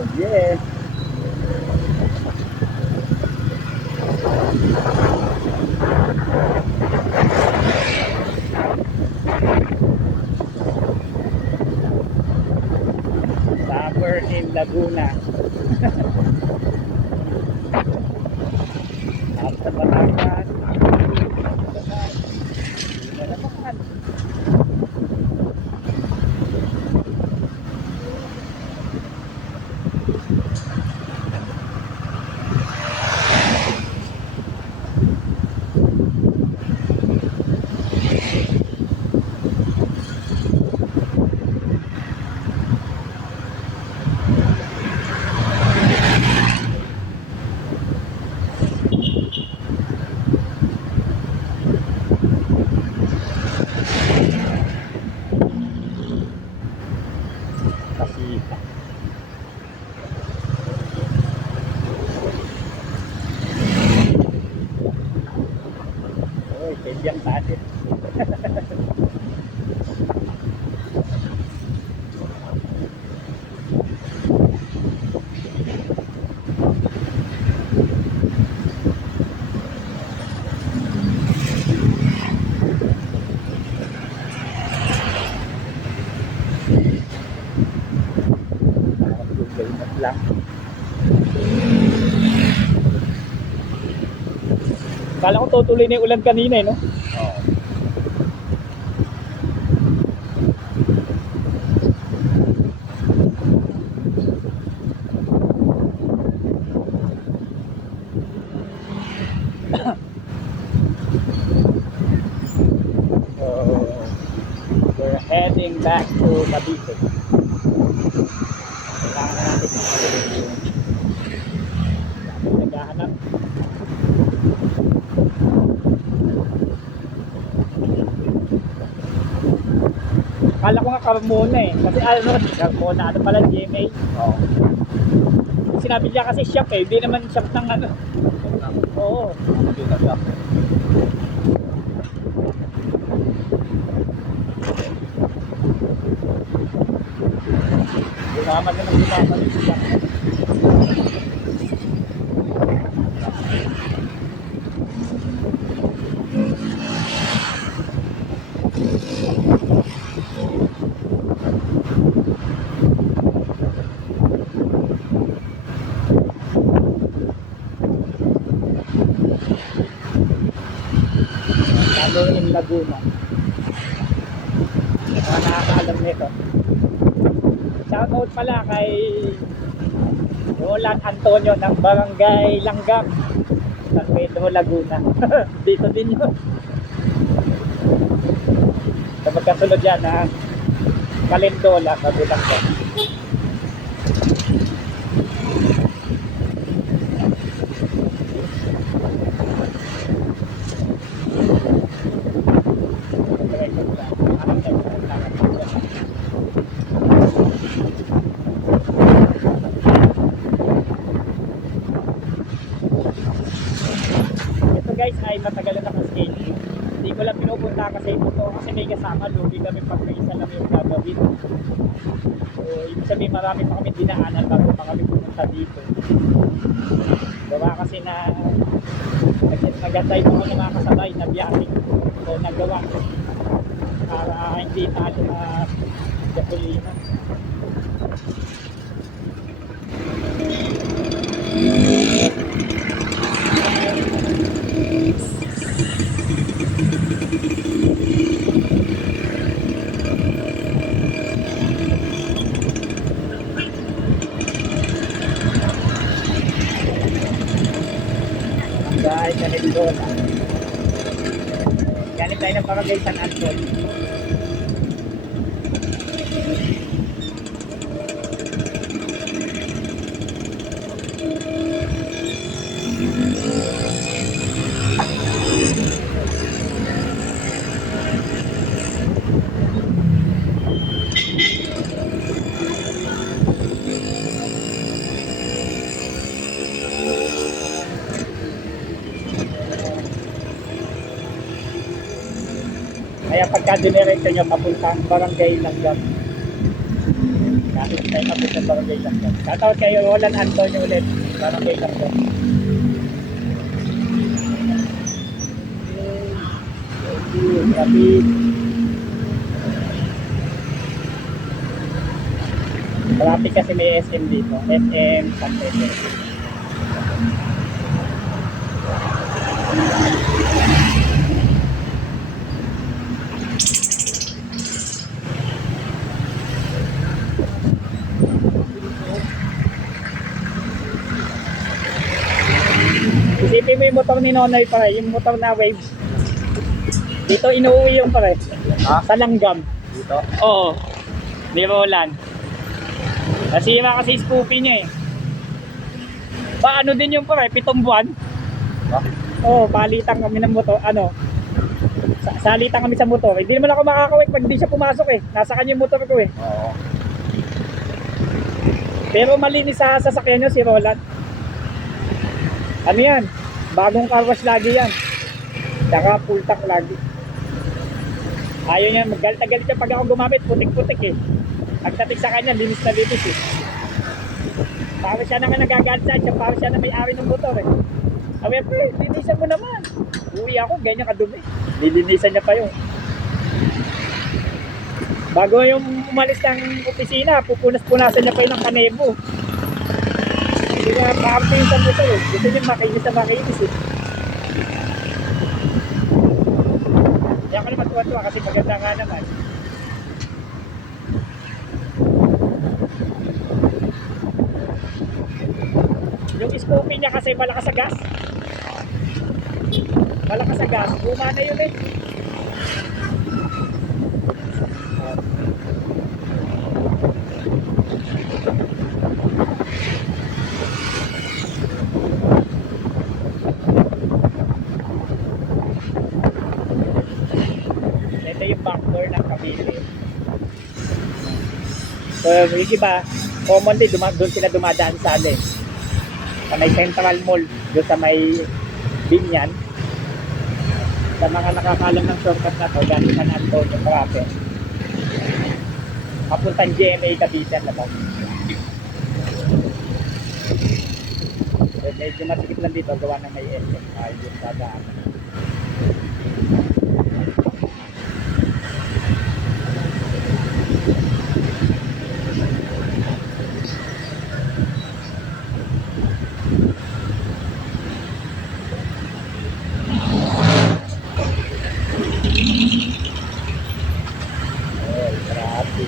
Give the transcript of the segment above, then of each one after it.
Oh, yeah. Summer in Laguna. At sa Batangas. Wala naman. Kasita. Uy, kaibigan tayo. Nakapagulay lang. Kala ko tutuloy na yung ulan kanina eh, no? Oo. So, we're heading back to Cavite. Kailangan na natin naghahanap. Akala ko nga Carmona eh. Kasi Carmona, ano pala, GMA. Oo. Sinabi niya kasi shop eh. Hindi naman shop ng ano. Oo. Hindi na shop. Gumama na ng gumama ng shop. Lalo in Laguna. Mga nakakaalam nito. Shoutout pala kay Roland Antonio ng Barangay Langgam, San Pedro, Laguna. Dito din yun. Sa magkasunod yan ha, Kalendola, kabilang ko. Ito guys ay matagal na naka-schedule. Hindi ko lang pinupunta kasi ito kasi may kasama, lugi kami pag may isa lang yung gagawin. So ibig sabihin marami pa kami dinaanan bago pa kami pumunta dito. Gawa kasi na nag-atay mo ng mga kasabay na biyahe o nagawa para hindi talo na gasolina. Dahil sa Mendoza. Galing tayo ng Barangay San Anton. Kaya pagka diniretso nyo papuntang Barangay Langgam, Nakit tayo kapit sa barangay lang yan. Tatawad kayo, Roland Antonio ulit. Barangay lang yan. Kapit. Malapit kasi may SM dito. SM San Pedro. Isipin mo yung motor ni Nonoy pare, yung motor na wave. Dito inuuwi yung pare. Ha? Sa langgam. Dito? Oo. Ni Roland. Nasira kasi yung spoopy niya eh. Ba ano din yung pare, 7 buwan. Ha? Oo, palitan kami ng motor. Ano? Salitan kami sa motor. Hindi naman ako makakawit pag hindi siya pumasok eh. Nasa kanya yung motor ko eh. Oo. Pero malinis sa sasakyan niya si Roland. Ano yan? Bagong car wash lagi yan. Saka full tank lagi. Ayaw niya, magalit na galit siya pag ako gumamit, putik-putik eh. Pagdating sa kanya, linis na linis eh. Parang siya naman nagagalit sa siya, parang siya na may-ari ng motor eh. Sabi ko, linisan mo naman. Uwi ako, ganyan kadumi. Lilinisan niya pa yun. Bago yung umalis ng opisina, pupunas-punasan niya pa yun ng kanebo. Hindi nga makapin sa motor eh. Gusto niya makinis na makinis eh. Hindi ako naman tuwa-tuwa kasi maganda nga naman. Yung scoopy niya kasi malakas sa gas. Malakas sa gas, buma na yun eh. Ito yung backdoor ng kabili. So, yung iba, commonly, doon sila dumadaan sa alin. Sa may Central Mall, doon sa may Binyan. Sa mga nakakalam ng shortcut na to, galing San Antonio, Carape. Papuntang GMA Cavite na to. So, medyo masikip lang dito, gawa ng may SM. Ay, yung dadaan. Ay, grabe.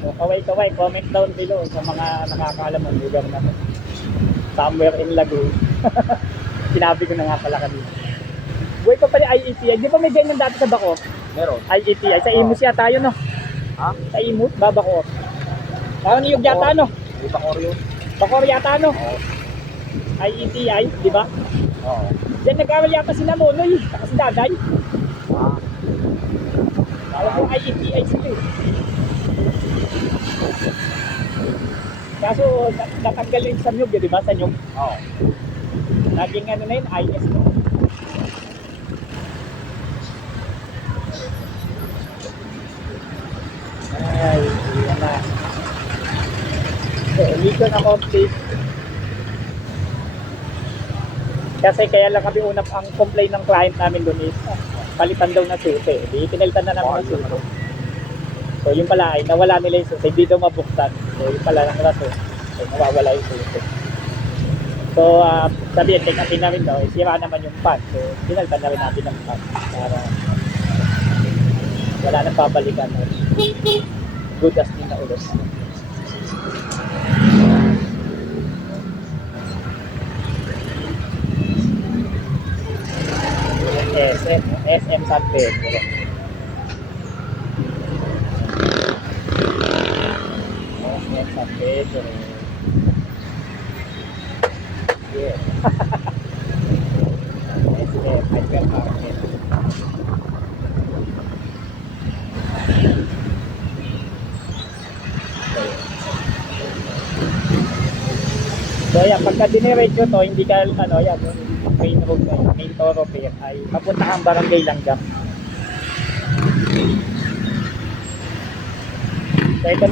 So, kaway-kaway, comment down below sa mga nakakaalam ng lugar na to. Somewhere in Lagoon. Sinabi ko na nga pala kanina. Buhay pa pala IETI. Di ba may ganyan dati sa Bako? Meron. IETI. Sa Imus yata yun, no? Ha? Sa Imus, Babako. Parang niyog yata, no? Di ba Oreo? Bakor yata, no? Oo. IETI, di ba? Oo. Diyan nag-aral yata sila Nonoy, saka si Daday. Ah. Alam ko IETI sila eh. Kaso natanggal yung sa nyug, di ba? Sa nyug. Oo. Naging ano na yun, IS no? Ay, yan na. So, mission complete. Kasi kaya lang kami unang ang complaint ng client namin doon is palitan daw na susi. Di pinalitan na namin ng susi. So yung pala ay nawala nila yung susi, hindi daw mabuksan. So yung pala ng raso, so nawawala yung susi. So sabihin, take upin namin daw, sira naman yung pan. So pinalitan na rin natin ng pan para wala nang babalikan. Good as din na ulos. SM San Pedro. SM San Pedro. Yeah. SM Hypermarket. So ayan, pagka diniretso to, hindi ka, ano, ayan, yung main road na yun, main thoroughfare, ay papunta kang barangay Langgam. So ito na